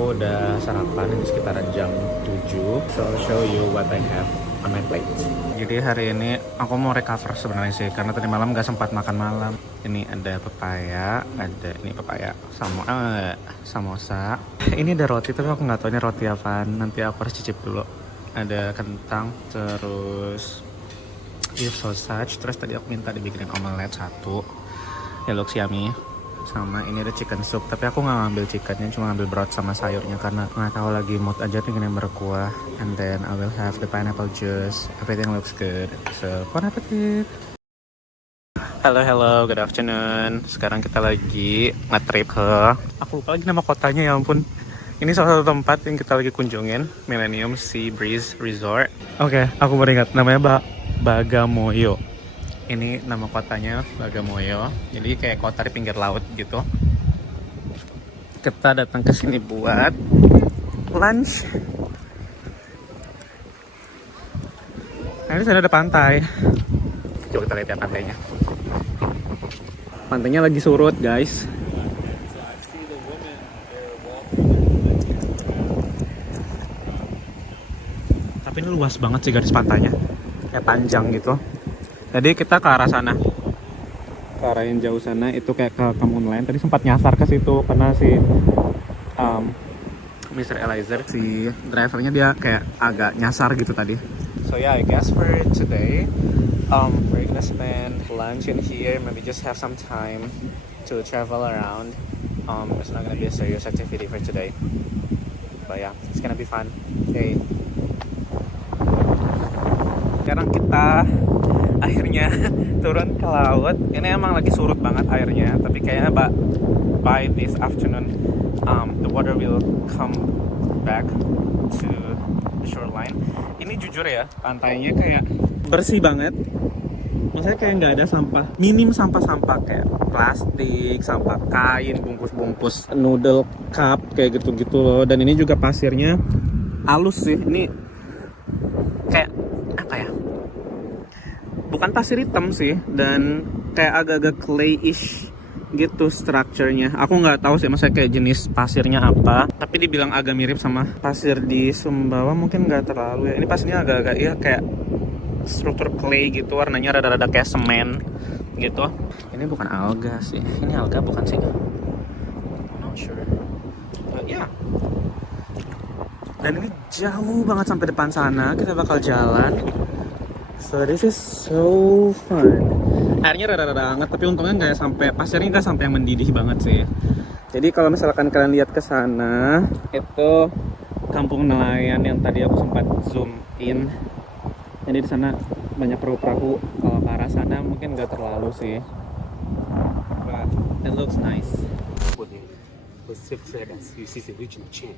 aku udah sarapan ini sekitaran jam 7. So I'll show you what I have on my plate. Jadi hari ini aku mau recover sebenarnya sih, karena tadi malam gak sempat makan malam. Ini ada pepaya, samosa. Ini ada roti tapi aku nggak tahu ini roti apaan. Nanti aku harus cicip dulu. Ada kentang, terus beef sausage. Terus tadi aku minta dibikinin omelet satu. Ya looks yummy. Sama ini ada chicken soup, tapi aku nggak ngambil chickennya, cuma ngambil broth sama sayurnya karena nggak tahu lagi mood aja pengen yang berkuah. And then I will have the pineapple juice. Everything looks good, so bon appetit. Hello, good afternoon. Sekarang kita lagi nge-trip ke, aku lupa lagi nama kotanya, ya ampun. Ini salah satu tempat yang kita lagi kunjungin, Millennium Sea Breeze Resort. Oke, aku baru ingat namanya Bagamoyo. Ini nama kotanya Bagamoyo. Jadi kayak kota di pinggir laut gitu. Kita datang ke sini buat lunch. Nah, ini sana ada pantai. Coba kita lihat ya pantainya. Pantainya lagi surut, guys. Tapi ini luas banget sih garis pantainya. Kayak panjang gitu. Jadi kita ke arah sana, ke arah yang jauh sana itu kayak ke kampung nelayan. Tadi sempat nyasar ke situ karena si Mr. Elizer, si drivernya dia kayak agak nyasar gitu tadi. So yeah, I guess for today, we're gonna spend lunch in here. Maybe just have some time to travel around. It's not gonna be a serious activity for today, but yeah, it's gonna be fun. Okay. Sekarang kita akhirnya turun ke laut. Ini emang lagi surut banget airnya, tapi kayaknya by this afternoon the water will come back to the shoreline. Ini jujur ya, pantainya kayak bersih banget. Maksudnya kayak nggak ada sampah, minim sampah-sampah kayak plastik, sampah kain, bungkus-bungkus noodle cup kayak gitu-gitu loh. Dan ini juga pasirnya halus sih. Ini kayak apa ya? Bukan pasir hitam sih, dan kayak agak-agak clayish gitu structure-nya. Aku nggak tahu sih maksudnya kayak jenis pasirnya apa, tapi dibilang agak mirip sama pasir di Sumbawa, mungkin nggak terlalu ya. Ini pasirnya agak-agak ya kayak struktur clay gitu, warnanya rada-rada kayak semen gitu. Ini bukan alga sih, ini alga bukan sih? I'm not sure. Yeah. Dan ini jauh banget sampai depan sana, kita bakal jalan. So this is so fun. Airnya rada-rada hangat, tapi untungnya nggak sampai, pasirnya nggak sampai yang mendidih banget sih. Jadi kalau misalkan kalian lihat ke sana, itu kampung nelayan yang tadi aku sempat zoom in. Jadi di sana banyak perahu-perahu. Kalau ke arah sana mungkin nggak terlalu sih. But it looks nice. For slave traders, you see the original chain.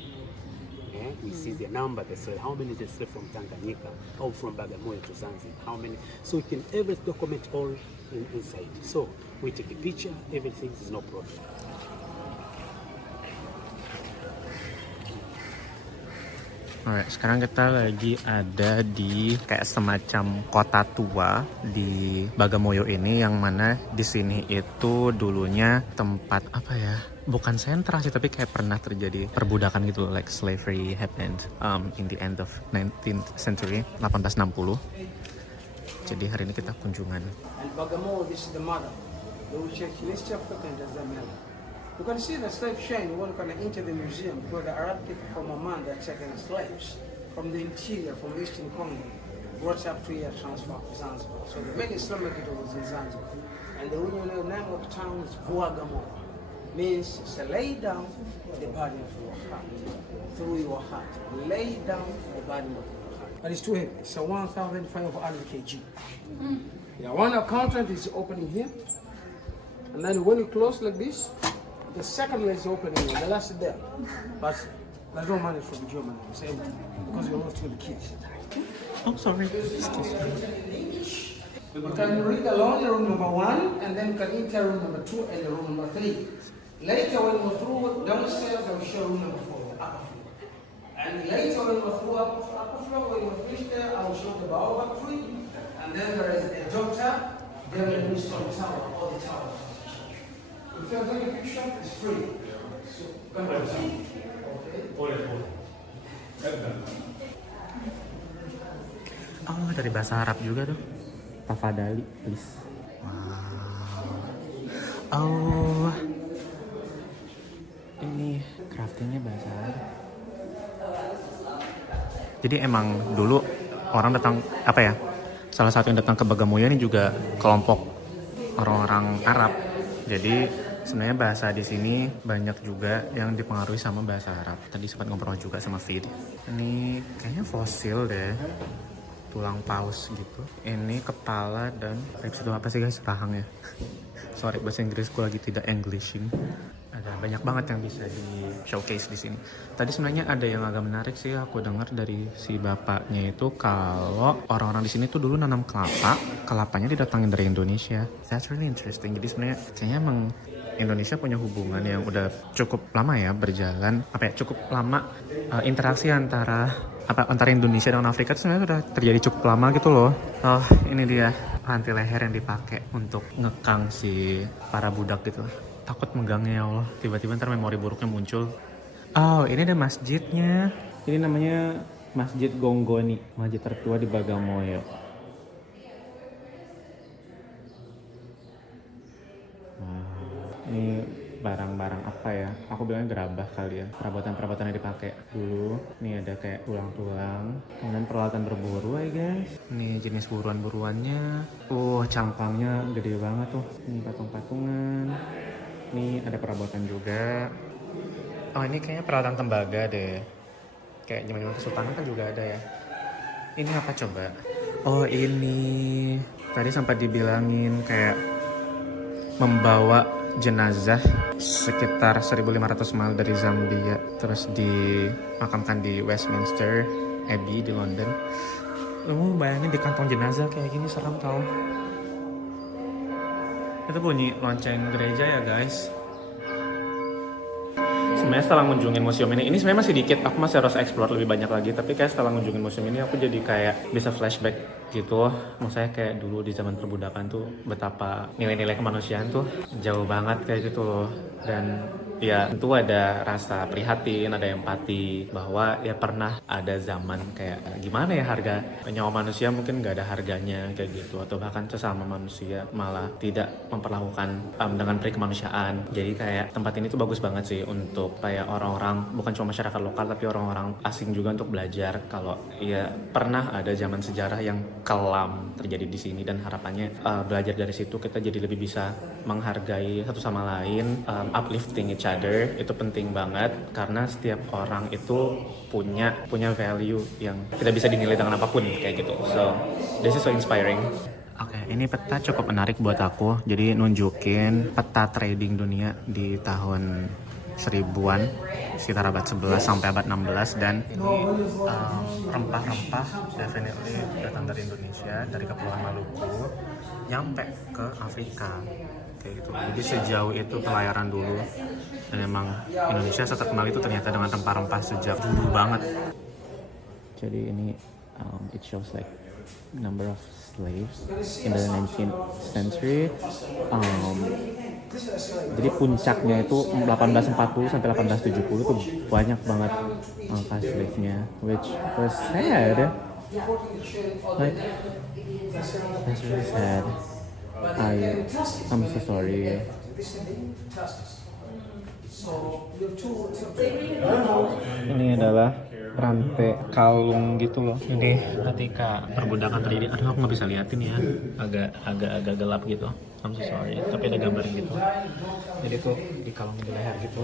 Yeah, we see the number, the slave, how many is the slave from Tanganyika or from Bagamoyo to Zanzibar, how many. So we can every document all inside. So we take a picture, everything is no problem. Alright, sekarang kita lagi ada di kayak semacam kota tua di Bagamoyo ini, yang mana di sini itu dulunya tempat apa ya? Bukan sentra sih, tapi kayak pernah terjadi perbudakan gitu, like slavery happened in the end of 19th century, 1860. Jadi hari ini kita kunjungan. And Bagamoyo, this is the mother. The West Africa and Tanzania. You can see the slave chain. One can enter the museum where the Arab people from Oman that taken slaves from the interior, from Eastern Congo, brought up to here, transferred to Zanzibar. So the main Islamic was in Zanzibar. And the original name of the town is Bagamoyo. Means to lay down the burden of your heart, through your heart. Lay down the burden of your heart. But it's too heavy. It's a 1,500 kg. Yeah, one accountant is opening here. And then when you close like this, the second one is opening here, the last is there. But there's no money from Germany. It's empty because you lost all the kids. Oh, sorry. You can read along room number 1, and then you can enter room number 2 and room number 3. Later, when we're through downstairs, I will show room number 4, upper floor. And later, when we're through upper floor, when we're finished there, I will show the baobab tree. And then there is a doctor, then the Winston Tower, all the towers. If you're taking a picture, it's free. So, come on. Okay. dari bahasa Arab juga tuh. Tafadali, please. Wow. Oh. Ini craftingnya bahasa Arab. Jadi emang dulu orang datang, apa ya, salah satu yang datang ke Bagamoyo ini juga kelompok orang-orang Arab. Jadi sebenarnya bahasa di sini banyak juga yang dipengaruhi sama bahasa Arab. Tadi sempat ngobrol juga sama Fid. Ini kayaknya fosil deh, tulang paus gitu. Ini kepala dan ribs itu apa sih guys? Rahang ya. Sorry, bahasa Inggrisku lagi tidak Englishing. Ada banyak banget yang bisa di showcase di sini. Tadi sebenarnya ada yang agak menarik sih, aku dengar dari si bapaknya itu kalau orang-orang di sini tuh dulu nanam kelapa, kelapanya didatangin dari Indonesia. That's really interesting. Jadi sebenarnya kayaknya emang Indonesia punya hubungan yang udah cukup lama ya berjalan, cukup lama interaksi antara Indonesia dan Afrika itu sebenarnya udah terjadi cukup lama gitu loh. Oh, ini dia rantai leher yang dipakai untuk ngekang si para budak gitu. Takut megangnya ya Allah, tiba-tiba ntar memori buruknya muncul. Oh, ini ada masjidnya. Ini namanya Masjid Gonggoni, masjid tertua di Bagamoyo. Ini barang-barang apa ya? Aku bilangnya gerabah kali ya. Perabotan-perabotan yang dipakai dulu. Ini ada kayak tulang-tulang. Kemudian peralatan berburu ya guys. Ini jenis buruan-buruannya. Cangkangnya gede banget tuh. Ini patung-patungan. Ini ada perabotan juga. Oh, ini kayaknya peralatan tembaga deh. Kayak zaman-zaman kesultanan kan juga ada ya. Ini apa coba? Oh, ini. Tadi sempat dibilangin kayak membawa jenazah sekitar 1.500 mil dari Zambia, terus dimakamkan di Westminster Abbey di London. Bayangin di kantong jenazah kayak gini, serem tau. Itu bunyi lonceng gereja ya guys. Sebenarnya setelah ngunjungin museum ini sebenarnya masih dikit, aku masih harus explore lebih banyak lagi. Tapi kayak setelah ngunjungin museum ini aku jadi kayak bisa flashback gitu. Maksudnya kayak dulu di zaman perbudakan tuh betapa nilai-nilai kemanusiaan tuh jauh banget kayak gitu loh. Dan ya tentu ada rasa prihatin, ada empati bahwa ya pernah ada zaman kayak gimana ya harga nyawa manusia mungkin nggak ada harganya kayak gitu, atau bahkan sesama manusia malah tidak memperlakukan dengan peri kemanusiaan. Jadi kayak tempat ini tuh bagus banget sih untuk kayak orang-orang, bukan cuma masyarakat lokal tapi orang-orang asing juga untuk belajar kalau ya pernah ada zaman sejarah yang kelam terjadi di sini, dan harapannya belajar dari situ kita jadi lebih bisa menghargai satu sama lain, uplifting each other. Itu penting banget karena setiap orang itu punya value yang tidak bisa dinilai dengan apapun kayak gitu. So this is so inspiring. Oke, ini peta cukup menarik buat aku. Jadi nunjukin peta trading dunia di tahun 1000-an, sekitar abad 11 sampai abad 16, dan ini rempah-rempah definitely datang dari Indonesia, dari Kepulauan Maluku nyampe ke Afrika kayak gitu. Jadi sejauh itu pelayaran dulu, dan emang Indonesia terkenal itu ternyata dengan rempah-rempah sejak dulu banget. Jadi ini it shows like number of slaves in the 19th century. Jadi puncaknya itu 1840 sampai 1870 tuh banyak banget angka slave-nya, which was sad. Like, that's really sad. I'm so sorry. Ini adalah rantai kalung gitu loh. Ini ketika perbudakan terjadi. Aduh, aku nggak bisa liatin ya. Agak gelap gitu. I'm so sorry. Tapi ada gambar gitu. Jadi tuh dikalungin di leher gitu.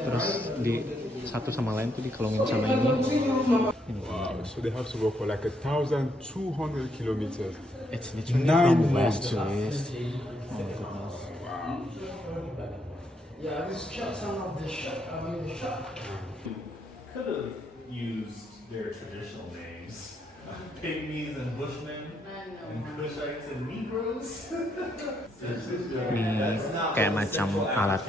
Terus di satu sama lain tuh dikalungin sama ini. Wow, so they have to go for like 1,200 kilometers. It's literally 9 from west months. to east. Oh my goodness. Yeah, this shot some of the shot. Could have used their traditional names. Pygmies and Bushmen and Cushites and Negroes. Ini kayak macam alat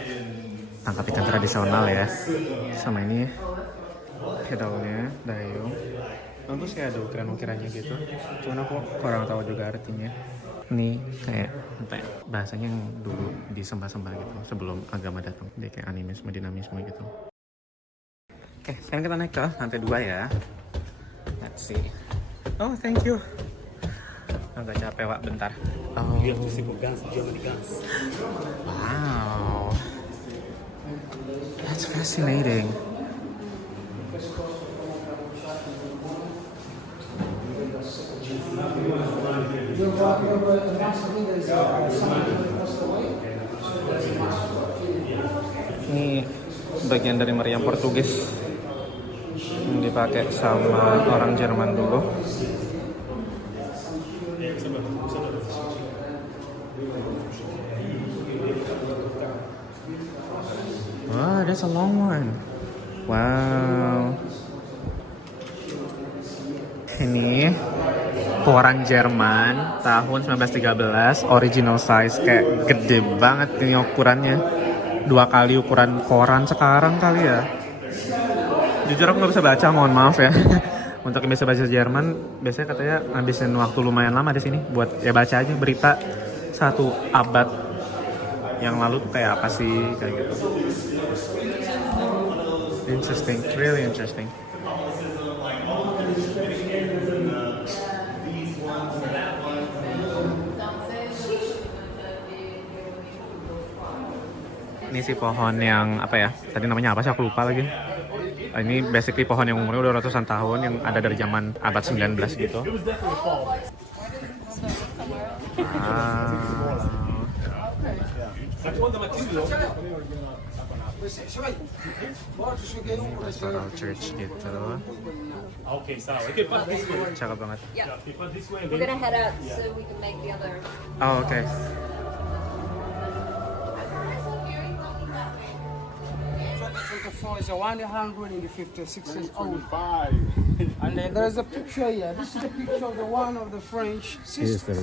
tangkap ikan tradisional ya. Sama ini daunnya, dayung. Terus kayak ada ukiran-ukirannya gitu. Cuman aku kurang tahu juga artinya. Ini kayak apa ya, bahasanya yang dulu disembah-sembah gitu sebelum agama datang. Dia kayak animisme, dinamisme gitu. Oke, sekarang kita naik ke lantai 2 ya. Let's see. Oh, thank you. Agak capek, Pak. Bentar. You have to see for guns, German guns. Wow. That's fascinating. Ini bagian dari meriam Portugis yang dipakai sama orang Jerman dulu. Wow, that's a long one. Wow. Ini koran Jerman tahun 1913, original size, kayak gede banget ini ukurannya. 2 kali ukuran koran sekarang kali ya. Jujur aku nggak bisa baca, mohon maaf ya. Untuk yang bisa bahasa Jerman, biasanya katanya ngabisin waktu lumayan lama di sini buat ya baca aja berita 1 abad yang lalu tuh kayak apa sih, kayak gitu. Interesting, really interesting. Ini si pohon yang apa ya? Tadi namanya apa sih? Aku lupa lagi. Ini basically pohon yang umurnya udah ratusan tahun, yang ada dari zaman abad 19 gitu. Pastoral church gitu. Okay, so we can pass this way. Cakep banget. Yeah. We pass this way. We're gonna head out so we can make the other. Oh, okay. Is a 156 years old. And there's a picture here. This is a picture of the one of the French sister.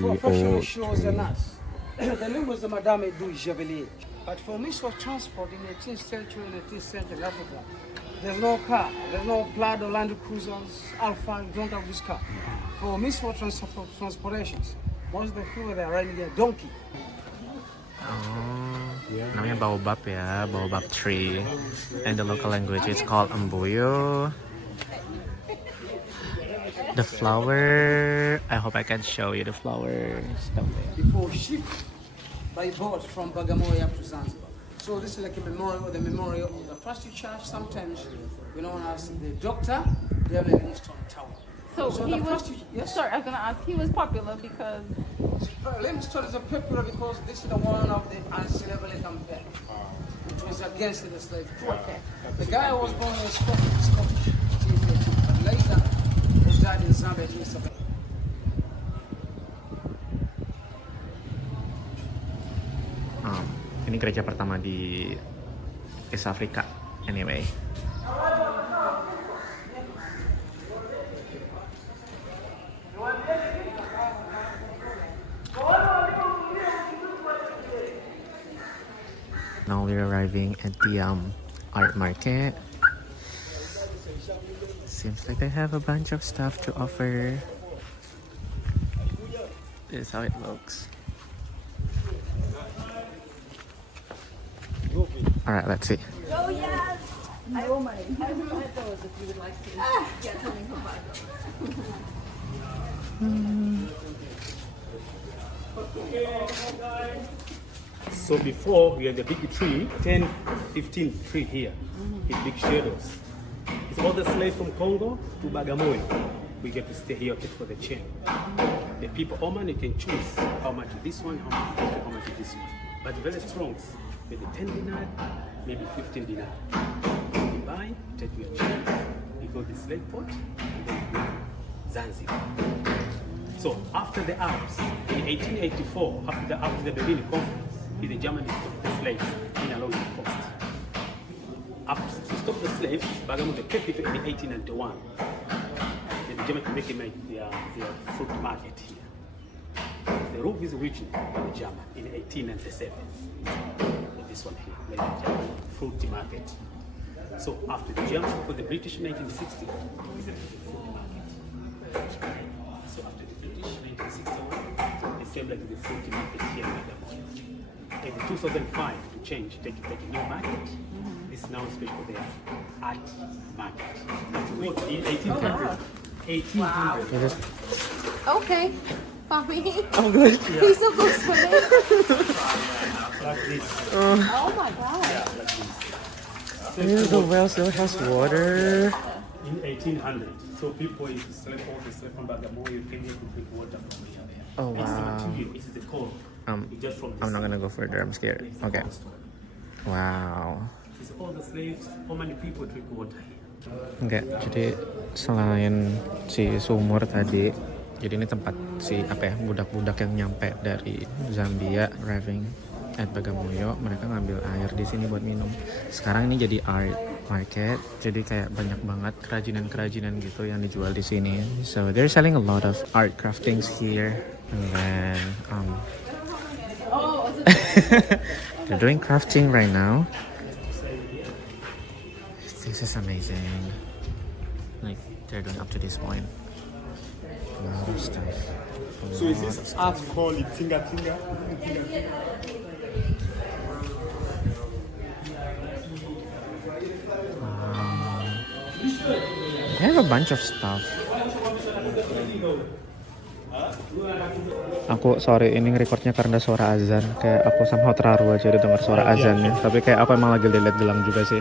Professional shows the nurse. The name was the Madame du Javelier. But for means of transport in the 18th century and 18th century Africa, there's no car, there's no Plaid or Land Cruisers, Alpha, you don't have this car. For means for transportations, most of the people they are riding their donkey. Oh, namanya baobab ya, baobab tree. And the local language is called embuyo. The flower, I hope I can show you the flower stuff there. Before shipped by boat from Bagamoyo up to Zanzibar. So this is like a memorial, the memorial of the first church, sometimes known as the Doctor David Livingstone Tower. So So he the was, first- yes? sorry, I was gonna ask, he was popular because, Livingstone is a popular because this is the one of the anti-slavery campaign, which was against the slave trade. The guy was born in Scotland, but later he died in Zambia. Ini gereja pertama di East Africa, anyway. Now we're arriving at the art market. Seems like they have a bunch of stuff to offer. This is how it looks. All right, let's see. Oh yes! I owe money. I will buy those if you would like to get something from Bible. So before we had the big tree, 10, 15 tree here, with big shadows. It's all the slaves from Congo to Bagamoyo. We get to stay here for the chain. The people, Oman, you can choose how much this one, how much this one. But very strong, maybe 10 dinar, maybe 15 dinar. You buy, take your chain, you go to the slave port, and then you go to Zanzibar. So after the Arabs, in 1884, after the Berlin Conference, the Germans took the slaves in along the coast. After to stop the slaves, Bagamoyo kept it in 1891. The Germans making their fruit market here. The roof is original by the German in 1897. So this one here, made the German fruit market. So after the Germans, for the British in 1960, is the fruit market. So after the British 1961, it seemed like the fruit market here in Bagamoyo. In 2005 to change, take a new market. This is now special for the art market. In 1800. 1800. Okay. Mommy. I'm good. He's so good swimming. Like this. Oh my god. The well still has water. In 1800, so people used to slave all the slave from Bagamoyo. You came here to drink water from here. Oh, This is the wow. material. This is the coal. It's just from the I'm not sea. gonna go further. I'm scared. Okay. Wow. It's all the slaves. How many people drink water here? Enggak, jadi selain si sumur tadi, jadi ini tempat si apa ya, budak-budak yang nyampe dari Zambia arriving at Bagamoyo, mereka ngambil air di sini buat minum. Sekarang ini jadi art market, jadi kayak banyak banget kerajinan-kerajinan gitu yang dijual di sini. So they're selling a lot of art craftings here, and then they're doing crafting right now. This is amazing. Like they're doing up to this point. A lot of stuff. So is this art called Tinga Tinga? They have a bunch of stuff. Aku sorry ini recordnya karena suara azan. Kayak aku somehow terharu aja dengar suara azannya. Tapi kayak aku emang lagi lihat gelang juga sih.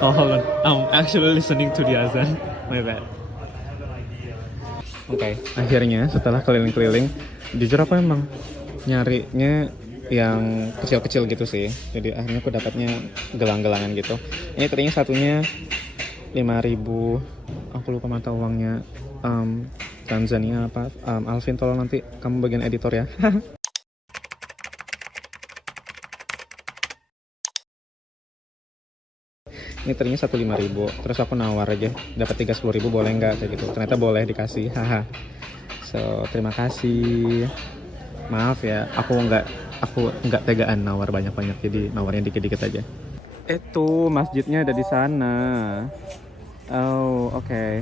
Oh, hold on. I'm actually listening to the azan. My bad. Oke, akhirnya setelah keliling-keliling, jujur aku emang nyarinya yang kecil-kecil gitu sih. Jadi akhirnya aku dapatnya gelang-gelangan gitu. Ini tadinya satunya 5.000. Aku lupa mata uangnya Tanzania apa. Alvin, tolong nanti kamu bagian editor ya. Ini tadinya 1.500, terus aku nawar aja dapat 10.000 boleh nggak kayak gitu. Ternyata boleh dikasih, haha. So terima kasih. Maaf ya, aku nggak tegaan nawar banyak-banyak, jadi nawarnya dikit-dikit aja. Itu masjidnya ada di sana. Oh, okay.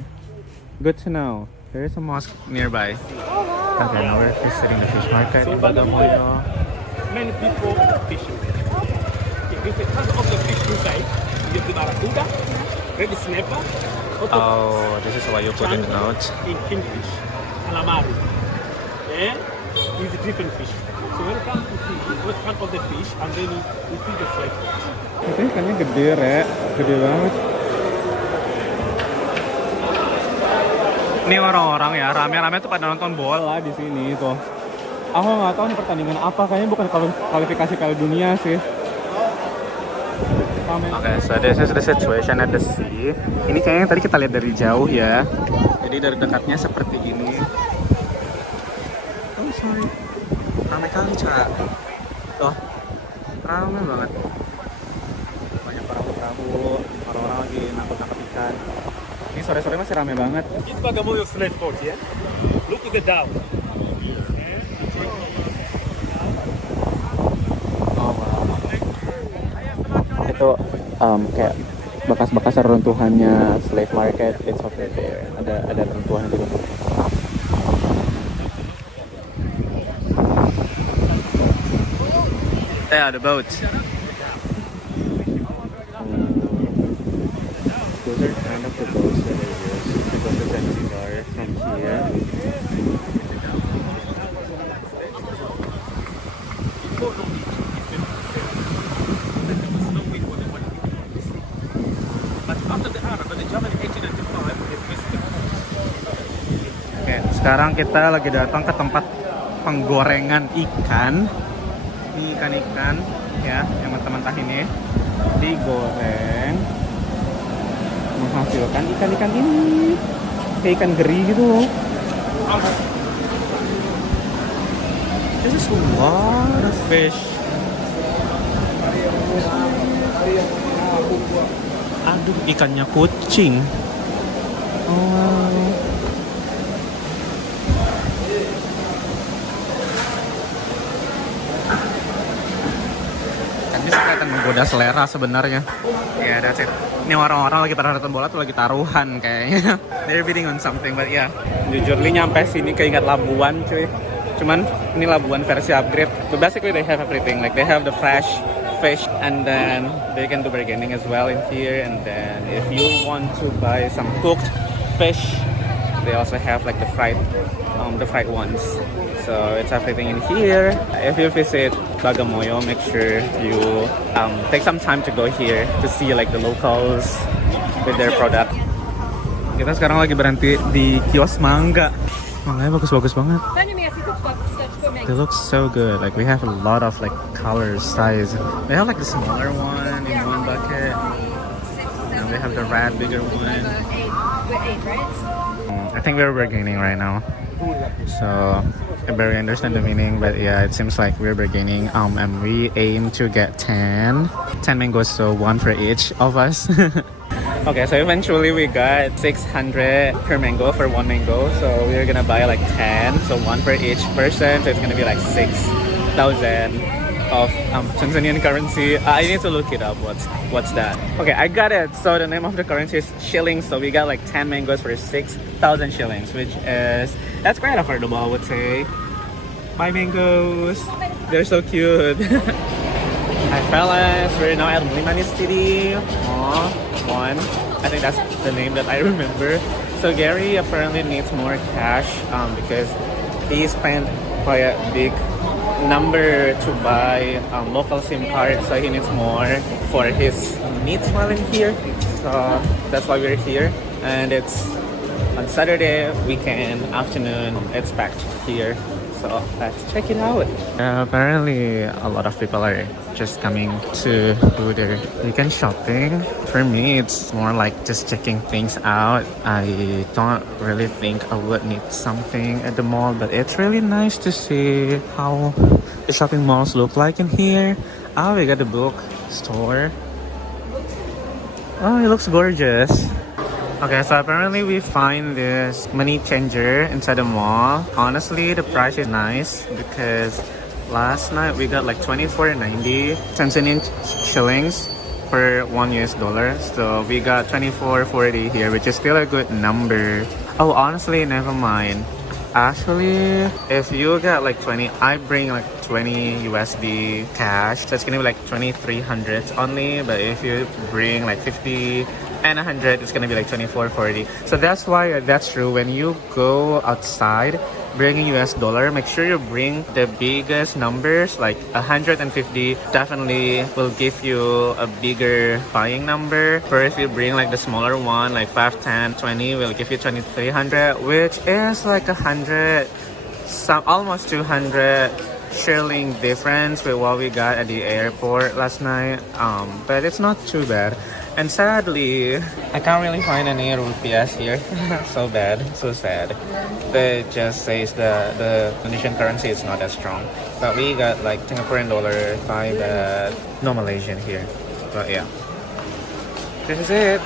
Good to know. There is a mosque nearby. Okay, now we're visiting the fish market in Bagamoyo. Many people fishing there. If the kind of the fish inside, you have the barracuda, red snapper, Oh, this is why you put in the notes. in kingfish, calamari. Yeah, it's a different fish. So when you come to see what kind of the fish, and then you see the flavor. Itu ikannya gede, Rek. Gede banget. Ini orang-orang ya, rame-rame tuh pada nonton bola di sini tuh. Aku nggak tahu nih pertandingan apa, kayaknya bukan kualifikasi Piala Dunia sih. Oke, so this is the situation at the sea. Ini kayaknya tadi kita lihat dari jauh ya. Jadi dari dekatnya seperti ini. Oh sorry, ramai kali Cak. Tuh, ramai banget. Banyak perahu-perahu, orang-orang lagi nangkep-nangkep ikan. Ini sore-sore masih ramai banget. It's Bagamoyo slave port, yeah? Look at the down. Oh wow. Itu kayak bekas-bekas reruntuhannya slave market. It's over there. Ada reruntuhan gitu. Yeah, the boats. Those are kind of the boats that are used to go to Zanzibar from here. Oke, sekarang kita lagi datang ke tempat penggorengan ikan. Ini ikan-ikan ya, yang mentah-mentah ini digoreng menghasilkan ikan-ikan ini kayak ikan geri gitu loh. This is a lot of fish. Aduh, ikannya kucing. Oh. kelihatan menggoda selera sebenarnya. Yeah, that's it. Ini orang-orang lagi pada nonton bola tuh lagi taruhan kayaknya. They're bidding on something, but yeah. Jujur, Li nyampe sini keinget Labuan cuy. Cuman ini Labuan versi upgrade. But basically they have everything. Like they have the fresh fish, and then they can do bargaining as well in here. And then if you want to buy some cooked fish, they also have like the fried ones. So it's everything in here. If you visit Bagamoyo, make sure you take some time to go here to see like the locals with their product. Kita sekarang lagi berhenti di kios mangga. Mangganya bagus-bagus banget. They look so good. Like we have a lot of like colors, size. They have like the smaller one in one bucket, and they have the red bigger one. I think we're bargaining right now, so I barely understand the meaning, but yeah, it seems like we're bargaining. And we aim to get 10 mangoes, so one for each of us. Okay, so eventually we got 600 per mango for one mango. So we're gonna buy like 10, so one for each person. So it's gonna be like 6,000 of Tanzanian currency. I need to look it up. What's that? Okay, I got it. So the name of the currency is shillings. So we got like 10 mangoes for 6,000 shillings, which is that's quite affordable, I would say. Bye mangoes. They're so cute. Hi fellas, we're now at Limanis City. One. I think that's the name that I remember. So Gary apparently needs more cash because he spent quite a big number to buy local SIM card, so he needs more for his needs while in here. So that's why we're here, and it's on Saturday weekend afternoon. It's packed here. So let's check it out. Apparently a lot of people are just coming to do their weekend shopping. For me, it's more like just checking things out. I don't really think I would need something at the mall, but it's really nice to see how the shopping malls look like in here. Oh, we got the book store. Oh, it looks gorgeous. Okay, so apparently we find this money changer inside the mall. Honestly, the price is nice because last night we got like 24.90 Tanzanian shillings per $1 US. So we got 24.40 here, which is still a good number. Oh, honestly, never mind. Actually, if you got like 20, I bring like 20 USD cash. So it's gonna be like 2,300 only. But if you bring like 50 and 100, it's gonna be like 24.40. So that's why that's true. When you go outside bringing US dollar, make sure you bring the biggest numbers. Like 150 definitely will give you a bigger buying number. Or if you bring like the smaller one, like 5, 10, 20, will give you 2,300, which is like 100, almost 200 shilling difference with what we got at the airport last night. But it's not too bad. And sadly, I can't really find any rupiahs here. So bad, so sad. It just says the Indonesian currency is not as strong. But we got like Singaporean dollar, 5 no Malaysian here. But yeah, this is it.